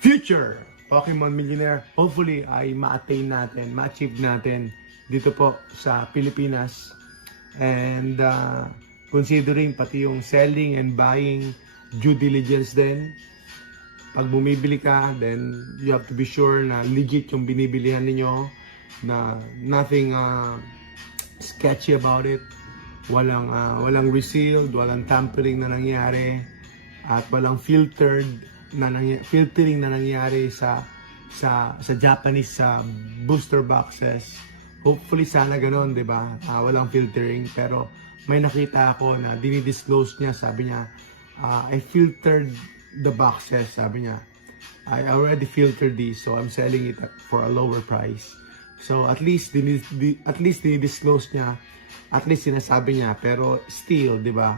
future Pokemon Millionaire. Hopefully ay ma-attain natin, ma-achieve natin dito po sa Pilipinas. And considering pati yung selling and buying, due diligence din. Pag bumibili ka, then you have to be sure na legit yung binibilihan ninyo, na nothing sketchy about it. Walang resealed, walang tampering na nangyari, at walang filtering na nangyari sa Japanese booster boxes. Hopefully sana ganoon, 'di ba? Walang filtering, pero may nakita ako na dinidisclose niya, sabi niya, I filtered the boxes, sabi niya. I already filtered these, so I'm selling it for a lower price. So at least dinidisclose niya, at least sinasabi niya, pero still, 'di ba?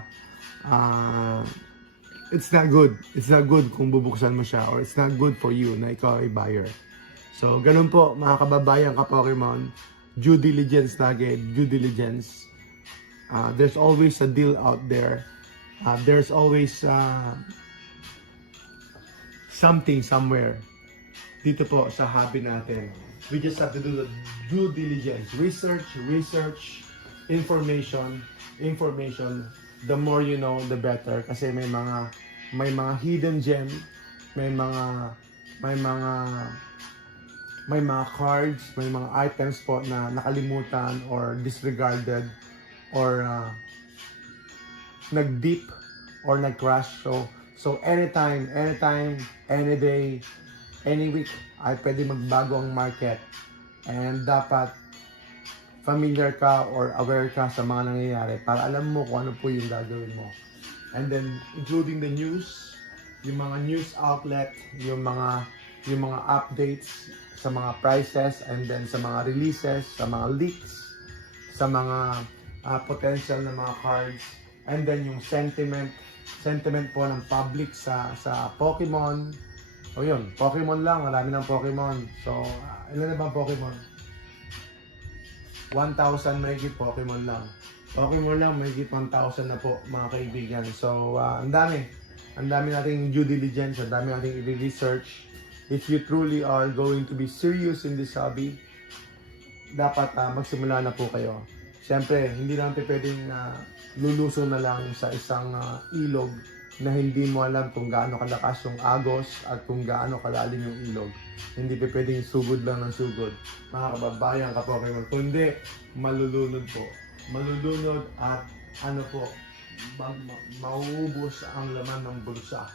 It's not good. It's not good kung bubuksan mo siya, or it's not good for you na ikaw ay buyer. So ganun po mga kababayan ka Pokemon, due diligence lagi, due diligence. There's always a deal out there. There's always something somewhere dito po sa hobby natin. We just have to do the due diligence, research, information. The more you know, the better. Kasi may mga hidden gem, may mga cards, may mga items po na nakalimutan or disregarded, or nag-dip or nag-crash. So anytime, any day, any week ay pwede magbago ang market, and dapat familiar ka or aware ka sa mga nangyayari para alam mo kung ano po yung gagawin mo. And then including the news, yung mga news outlet, yung mga updates sa mga prices, and then sa mga releases, sa mga leaks, sa mga potential na mga cards, and then yung sentiment po ng public sa Pokemon. O yun, Pokemon lang, marami ng Pokemon. So, ilan na ba Pokemon? 1,000 mahigit Pokemon lang. Pokemon lang, mahigit 1,000 na po mga kaibigan. So, ang dami nating due diligence, ang dami nating i-research. If you truly are going to be serious in this hobby, dapat magsimula na po kayo. Siyempre, hindi natin pwedeng luluso na lang sa isang ilog na hindi mo alam kung gaano kalakas yung agos at kung gaano kalalim yung ilog. Hindi pa pwedeng sugod lang ng sugod. Mga kababayan ka Pokemon, kundi malulunod po. Malulunod at mauubos ang laman ng bulsa.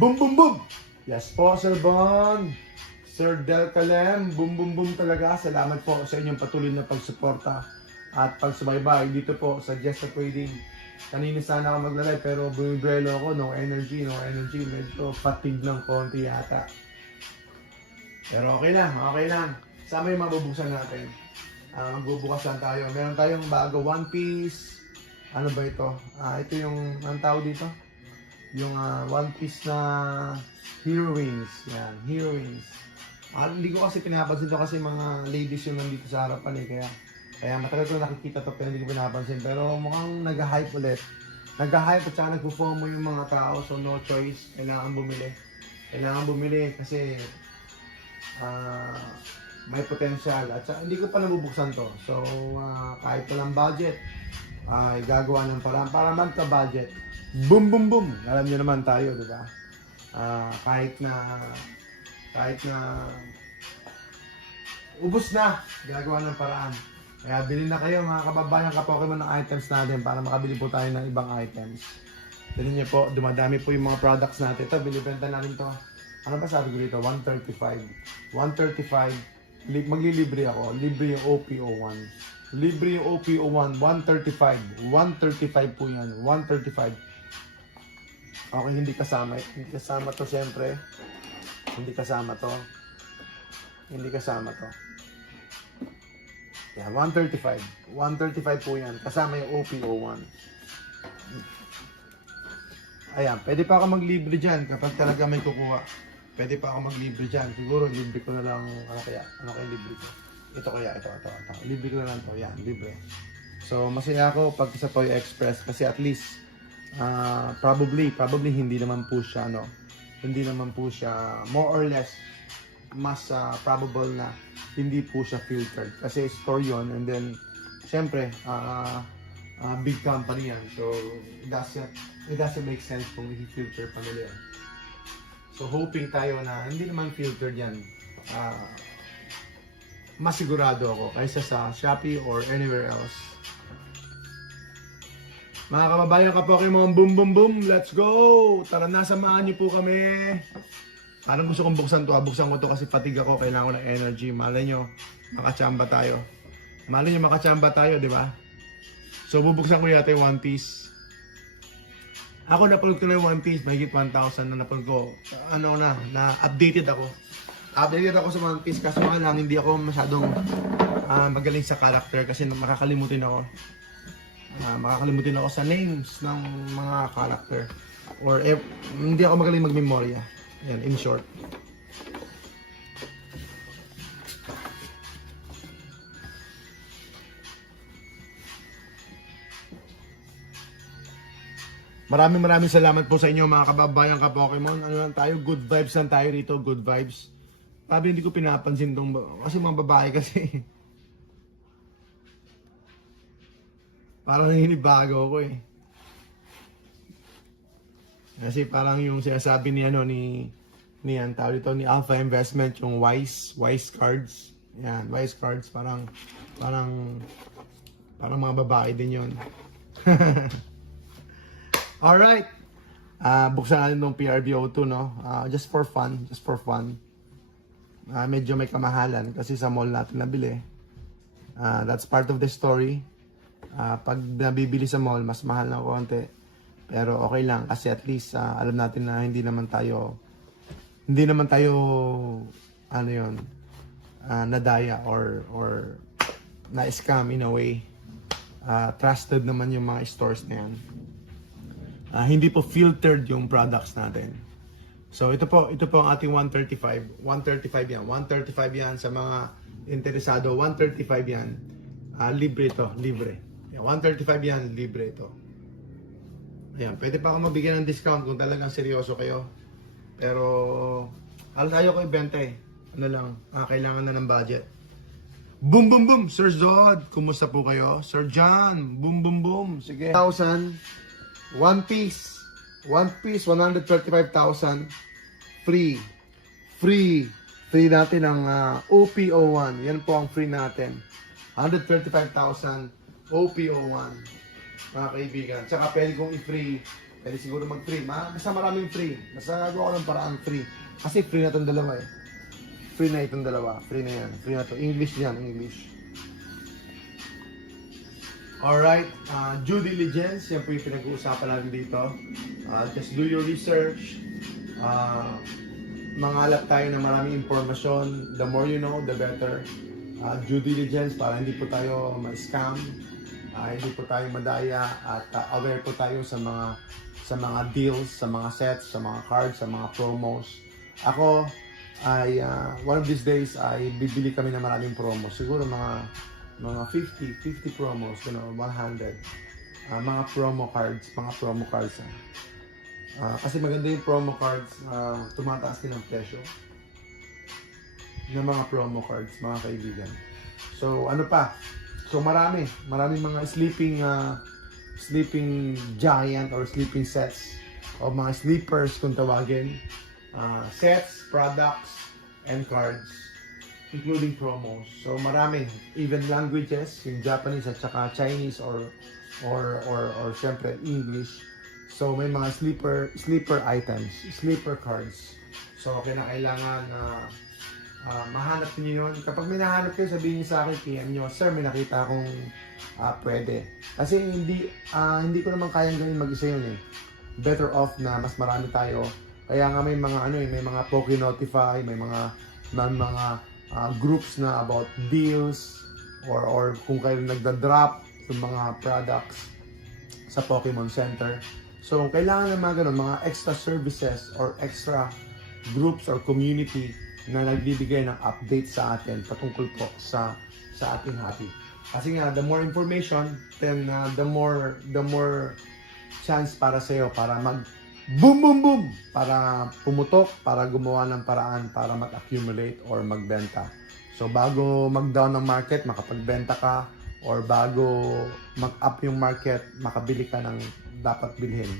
Boom, boom, boom! Yes po, Sir Bon! Sir Del Calem, boom, boom, boom talaga. Salamat po sa inyong patuloy na pagsuporta at pagsubaybay dito po sa Just a Trading. Kanina sana ako maglalay, pero bumibrelo ako, no energy. Medyo fatigue ng konti yata. Pero okay lang. Sama yung mabubuksan natin. Magbubukas lang tayo. Meron tayong bago One Piece. Ano ba ito? Ito yung, anong tawag dito? Yung One Piece na Hero Wings. Yan, Hero Wings. Hindi ko kasi pinapansin to kasi mga ladies yung nandito sa harapan Kaya matagal ko nakikita to pero hindi ko pinapansin. Pero mukhang nag-hype ulit. Nag-hype at saka nagpo-FOMO yung mga tao. So no choice. Kailangan bumili kasi may potential. At saka hindi ko pa nabubuksan to. So kahit walang budget, gagawa ng paraan para magka-budget. Boom, boom, boom! Alam niyo naman tayo, di ba? Kahit na ubos na, gagawa ng paraan. Kaya bilhin na kayo mga kababayan ka-Pokemon ng items natin para makabili po tayo ng ibang items. Bilhin niyo po, dumadami po yung mga products natin. Ito, binibenta natin to. Ano ba sabi ko dito? 135. 135. Maglilibre ako. Libre yung OPO1. Libre yung OPO1. 135. 135 po yan. 135. Okay, hindi kasama. Hindi kasama to siyempre. Hindi kasama to. Yeah, 135. 135 po yan. Kasama yung OPO1. Ayan, pwede pa ako maglibre dyan kapag talaga may kukuha. Pwede pa ako maglibre dyan. Siguro, libre ko na lang. Ano kaya libre ko? Ito. Libre ko na lang to. Yan, libre. So, masaya ako pag sa Toy Express kasi at least, probably hindi naman po siya, hindi naman po siya, more or less, mas probable na hindi po siya filtered. Kasi store yon, and then, syempre, big company yan. So, it doesn't make sense kung i-filter pa nila yan. So, hoping tayo na hindi naman filtered yan. Mas sigurado ako kaysa sa Shopee or anywhere else. Mga kababayan ka Pokemon, boom boom boom, let's go! Tara na, samahan niyo po kami. Parang gusto kong buksan to. Buksan ko to kasi fatigue ako, kailangan ko ng energy. Malay nyo, makachamba tayo. Malay nyo, makachamba tayo, di ba? So, bubuksan ko yata yung One Piece. Ako napanood ko na yung One Piece, mahigit 1,000 na napanood ko. Na-updated ako. Updated ako sa One Piece kasi nga lang, hindi ako masyadong magaling sa character kasi makakalimutin ako. Makakalimutin ako sa names ng mga character. Or hindi ako magaling mag-memorya. Yan, in short. Maraming salamat po sa inyo mga kababayan ka Pokemon. Ano lang tayo, good vibes lang tayo rito, good vibes. Sabi hindi ko pinapansin tong kasi mga babae kasi. Parang naninibago ako eh. Kasi parang yung sinasabi ni ang tawag dito ni Alpha Investment, yung wise cards. Yan, wise cards parang mga babae din 'yon. All right. Buksan natin tong PRBO2 no. Just for fun. Medyo may kamahalan kasi sa mall natin nabili. That's part of the story. Pag nabibili sa mall, mas mahal na konti. Pero okay lang kasi at least alam natin na hindi naman tayo nadaya or na-scam in a way. Trusted naman yung mga stores na yan. Hindi po filtered yung products natin. So ito po ang ating 135. 135 yan. 135 yan sa mga interesado. 135 yan. Libre ito. Libre. 135 yan. Libre ito. Ayan. Pwede pa ako mabigyan ng discount kung talagang seryoso kayo. Pero ayaw ko ibenta eh. Ano lang. Kailangan na ng budget. Boom boom boom. Sir Zod. Kumusta po kayo? Sir John. Boom boom boom. Sige. 1,000. One Piece, 135,000, free natin ang OPO1, yan po ang free natin, 135,000 OPO1, mga kaibigan, tsaka pwede kong i-free, pwede siguro mag-free, basta maraming free, basta gagawa ko ng paraan free, kasi free na itong dalawa eh, free na yan, free na to, English yan, English. Alright, due diligence, yan po yung pinag-uusapan natin dito. Just do your research. Mangalap tayo ng maraming impormasyon. The more you know, the better. Due diligence para hindi po tayo ma-scam, hindi po tayo madaya, at aware po tayo sa mga deals, sa mga sets, sa mga cards, sa mga promos. Ako, one of these days, ay bibili kami ng maraming promos. Siguro mga 50 promos, 100. Mga promo cards. Kasi maganda yung promo cards, tumataas din ang presyo ng mga promo cards, mga kaibigan. So, ano pa? So, maraming mga sleeping giant or sleeping sets o mga sleepers kung tawagin. Sets, products, and cards, including promos. So marami, even languages, yung Japanese at saka Chinese or syempre English. So may mga sleeper items, sleeper cards. So kailangan mahanap niyo yun. Kapag may nahanap kayo, sabihin niyo sa akin, PM niyo, sir, may nakita akong pwede. Kasi hindi ko naman kayang gawin mag-isa yun eh. Better off na mas marami tayo. Kaya nga may mga may mga Poke Notify, may mga groups na about deals or kung kayo nagda-drop yung mga products sa Pokemon Center. So, kailangan ng mga ganun, mga extra services or extra groups or community na nagbibigay ng update sa atin patungkol po sa ating hobby. Kasi nga, the more information, then the more chance para sa iyo para boom, boom, boom, para pumutok, para gumawa ng paraan para mag-accumulate or magbenta. So, bago mag-down ng market, makapagbenta ka, or bago mag-up yung market, makabili ka ng dapat bilhin.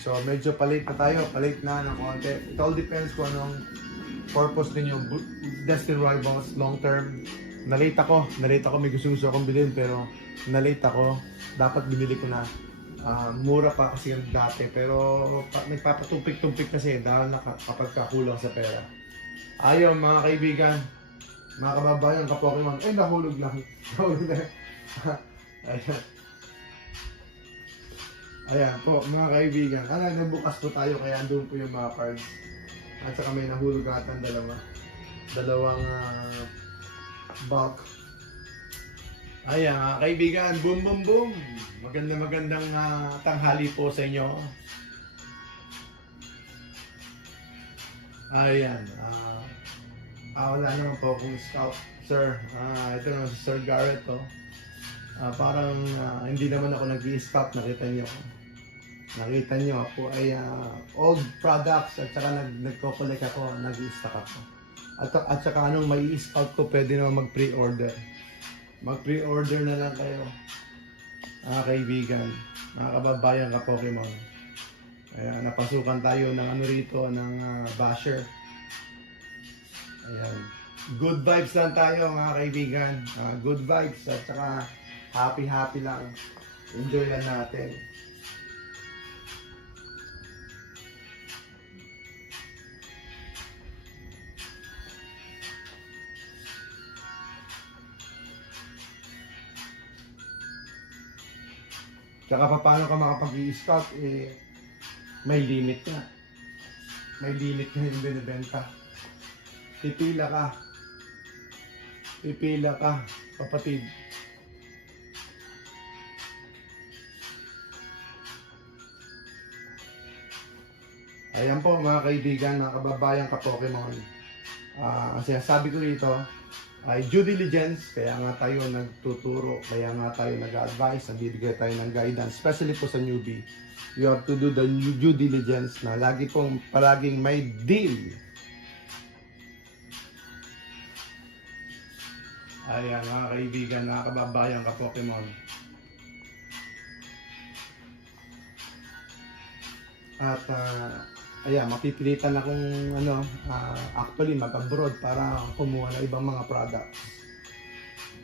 So, medyo palit na tayo, palit na ng konti. It all depends kung anong purpose ninyo. Destiny Rivals, long term. Nalate ako, may gusto akong bilhin, pero nalate ako. Dapat binili ko na. Mura pa kasi yung dati, pero nagpapatumpik-tumpik kasi dahil kapag kakulang sa pera. Ayaw mga kaibigan, mga kababayan, ka-Pokemon, nahulog lang. Nahulog lang. Ayan. Ayan po, mga kaibigan. Nabukas po tayo, kaya andun po yung mga cards. At saka may nahulog atan dalawang bulk. Ayan, mga kaibigan, boom, boom, boom. Magandang tanghali po sa inyo. Ayan, wala naman po akong scout, sir. Ito naman si Sir Garrett, oh. Parang hindi naman ako nag-i-scout, nakita nyo po ay old products at saka nagko-collect ako, nag-i-stock ako. At saka anong may i-scout ko, pwede naman mag-pre-order. Mag-pre-order na lang kayo, mga kaibigan, mga kababayan ka-Pokemon. Ayan, napasukan tayo ng rito, ng basher. Ayan. Good vibes lang tayo, mga kaibigan. Good vibes at saka happy lang. Enjoy lang natin. Tsaka paano ka makapag-i-scout, may limit na. May limit na yung binibenta. Pipila ka, kapatid. Ayan po mga kaibigan, mga kababayan ka-Pokemon. Sabi ko rito ay due diligence, kaya nga tayo nagtuturo, kaya nga tayo nag-advise, nagbibigay tayo ng guidance, especially po sa newbie. You have to do the due diligence na palaging may deal. Ayan mga kaibigan, mga kababayan ka-Pokemon. At ayan, mapipilitan akong actually mag-abroad para kumuha ng ibang mga products.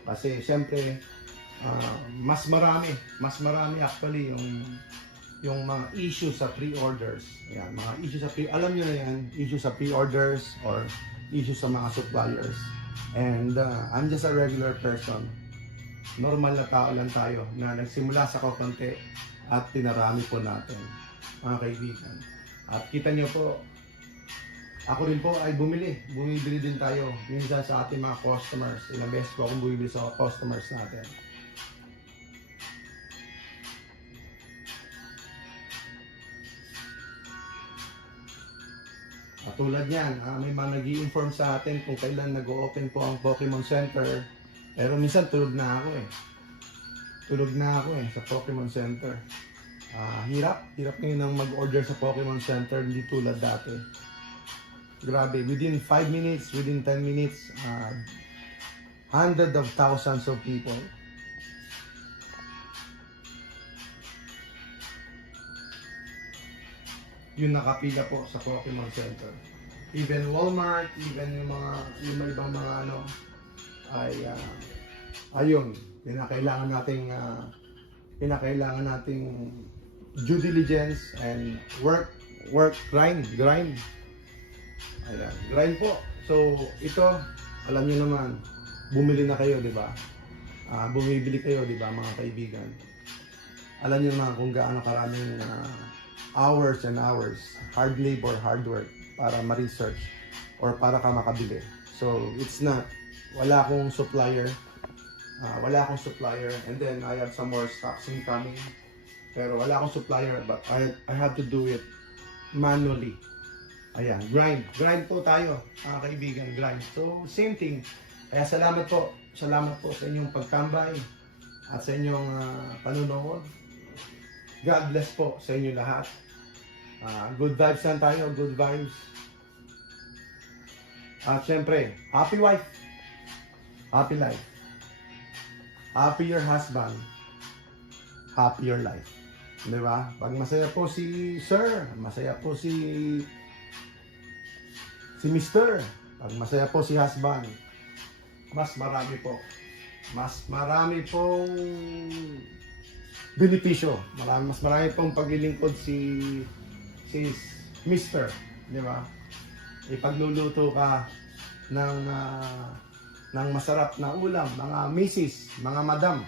Kasi siyempre, mas marami actually yung mga issues sa pre-orders. Ayan, mga issues sa alam niyo na yan, issues sa pre-orders or issues sa mga suppliers. And I'm just a regular person. Normal na tao lang tayo na nagsimula sa konti at tinarami po natin, mga kaibigan. At kita niyo po, ako rin po ay bumibili din tayo minsan sa ating mga customers. Ilang beses po akong bumibili sa customers natin. At tulad niyan, may mga nag-i-inform sa atin kung kailan nag-o-open po ang Pokemon Center. Pero minsan tulog na ako sa Pokemon Center. Hirap ngayon ang mag-order sa Pokemon Center, hindi tulad dati. Grabe, within 5 minutes, within 10 minutes, hundreds of thousands of people. Yung nakapila po sa Pokemon Center. Even Walmart, even yung ibang mga ay ayun, pinakailangan nating due diligence and work, grind. Ayan, grind po. So, ito, alam niyo naman, bumili na kayo, di ba? Bumibili kayo, di ba, mga kaibigan? Alam niyo naman kung gaano karaming hours and hours, hard labor, hard work, para ma-research or para ka makabili. So, it's not, wala akong supplier, and then I have some more stocks incoming. Pero wala akong supplier, but I have to do it manually. Ayan, grind po tayo, mga kaibigan, grind. So, same thing. Kaya salamat po sa inyong pagtambay at sa inyong panunood. God bless po sa inyo lahat. Good vibes lang tayo, good vibes. At syempre, happy wife, happy life. Happy your husband, happy your life. Di ba? Pag masaya po si Sir, masaya po si Mr. Pag masaya po si husband, mas marami pong benepisyo. Mas marami pong paglilingkod si Mr. Di ba? Ipagluluto ka ng masarap na ulam, mga misis, mga madam.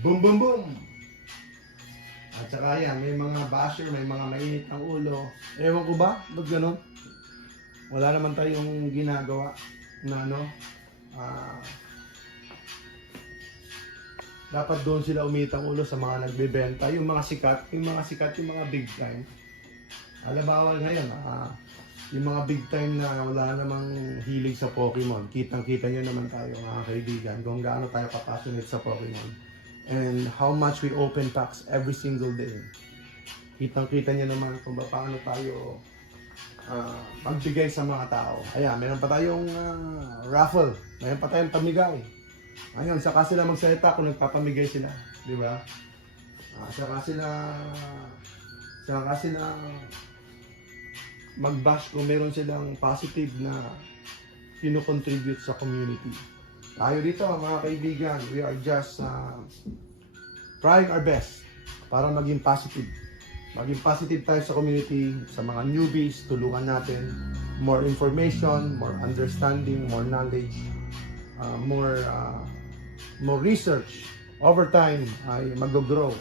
Boom, boom, boom! At saka yan, may mga basher, may mga mainit ng ulo. Ewan ko ba? Ba't ganun? Wala naman tayong ginagawa na dapat doon sila umitang ulo sa mga nagbebenta, yung mga sikat, yung mga big time. Bawal ngayon, yung mga big time na wala namang hilig sa Pokemon. Kitang-kita nyo naman tayo mga kaibigan kung gaano tayo kapassionate sa Pokemon. And how much we open packs every single day. Kitang-kita nyo naman kung paano tayo magbigay sa mga tao. Ayan, meron pa tayong raffle, meron pa tayong pamigay. Ayun, saka sila magsalita kung nagpapamigay sila, di ba? Saka sila mag-bash kung meron silang positive na kino-contribute sa community. Tayo dito, mga kaibigan, we are just trying our best para maging positive. Maging positive tayo sa community, sa mga newbies, tulungan natin. More information, more understanding, more knowledge, more research. Over time ay mag-grow.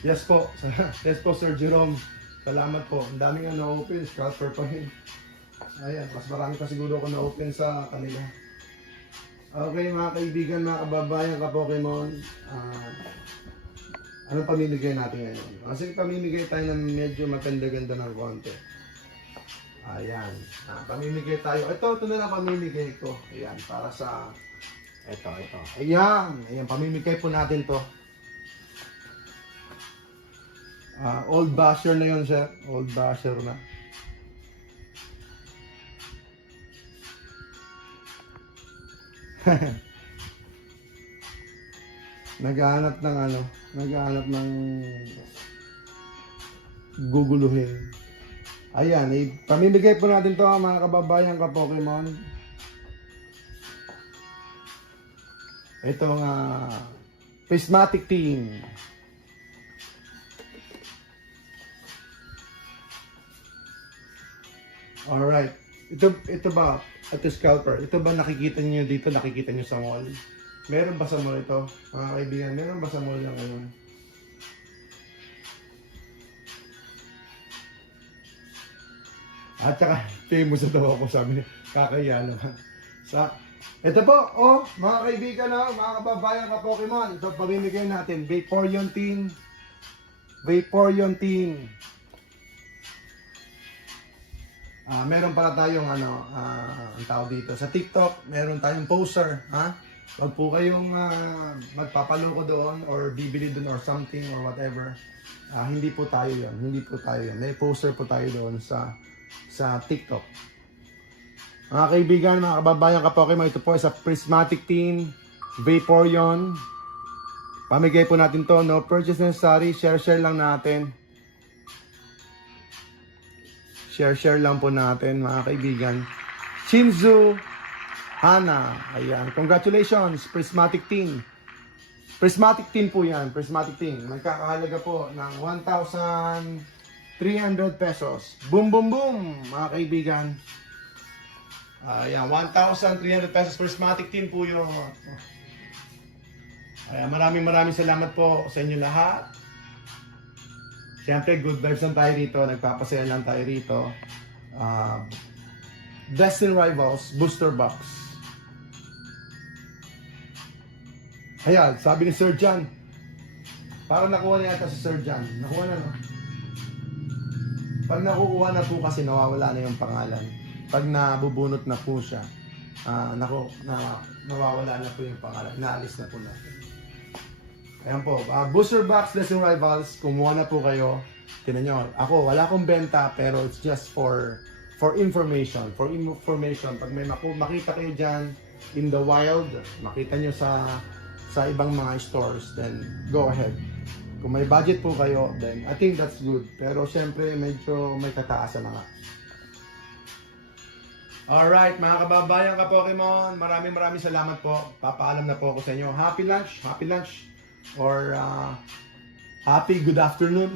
Yes po, Sir Jerome. Salamat po. Ang daming na-open, scalper pa rin. Ayan, mas marami pa siguro ako na-open sa kanila. Okay mga kaibigan, mga kababayan, ka-Pokemon. Anong pamimigay natin ngayon? Kasi pamimigay tayo ng medyo maganda-ganda ng konti. Ayan. Pamimigay tayo. Ito na lang pamimigay ko. Ayan, para sa... Ito. Ayan, pamimigay po natin to. Old basher na yun, sir. Old basher na. Naghahanap ng guguluhin. Ayan, pamimigay po natin to mga kababayan ka-Pokemon. Itong prismatic team. Alright. Ito scalper. Ito ba nakikita niyo dito? Nakikita niyo sa mall? Meron ba sa mall ito? Mga kaibigan, meron ba sa mall lang ngayon? At saka, famous na daw ako, sabi niya. Kakaya naman. Ito po, mga kaibigan, mga kababayan ka-Pokemon. Ito, pamimigay natin. Vaporeon Team. Meron pala tayong ang tawag dito. Sa TikTok, meron tayong poster. Wag po kayong magpapaloko doon or bibili doon or something or whatever. Hindi po tayo yun. May poster po tayo doon sa TikTok. Mga kaibigan, mga kababayan ka-Pokemon, ito po sa Prismatic Team, Vaporeon. Pamigay po natin to, no purchase necessary, share lang natin. Share lang po natin, mga kaibigan. Shinzu Hana, ayan, congratulations, Prismatic Team. Prismatic Team po yan, Prismatic Team. Nagkakahalaga po ng 1,300 pesos. Boom, boom, boom, mga kaibigan. Ayan, 1,300 pesos, Prismatic Team po yung... Ayan, maraming salamat po sa inyo lahat. Siyempre, good vibes lang tayo rito. Nagpapasaya lang tayo rito. Destin Rivals Booster Box. Ayan, sabi ni Sir John. Parang nakuha niya ata si Sir John. Nakuha na, no? Pag nakukuha na po kasi nawawala na yung pangalan. Pag nabubunot na po siya. nawawala na po yung pangalan. Naalis na po natin. Ayan po, booster box, Blessing Rivals, kumuha na po kayo. Tinan nyo, ako, wala akong benta, pero it's just for information. For information, pag may makita kayo dyan, in the wild, makita nyo sa ibang mga stores, then go ahead. Kung may budget po kayo, then I think that's good. Pero syempre, medyo may kataasan na nga. Alright, mga kababayan ka Pokemon, maraming salamat po. Papaalam na po ako sa inyo. Happy lunch, or happy good afternoon.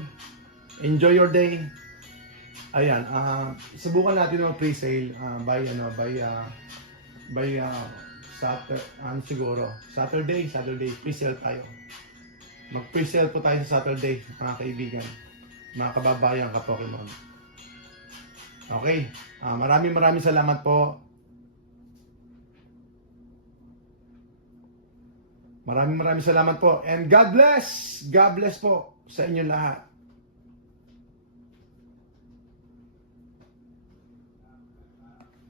Enjoy your day. Ayan, subukan natin ng pre-sale by Saturday, pre-sale tayo. Mag-pre-sale po tayo sa Saturday, mga kaibigan, mga kababayan ka Pokemon. Okay, maraming salamat po. Maraming salamat po. And God bless po sa inyo lahat.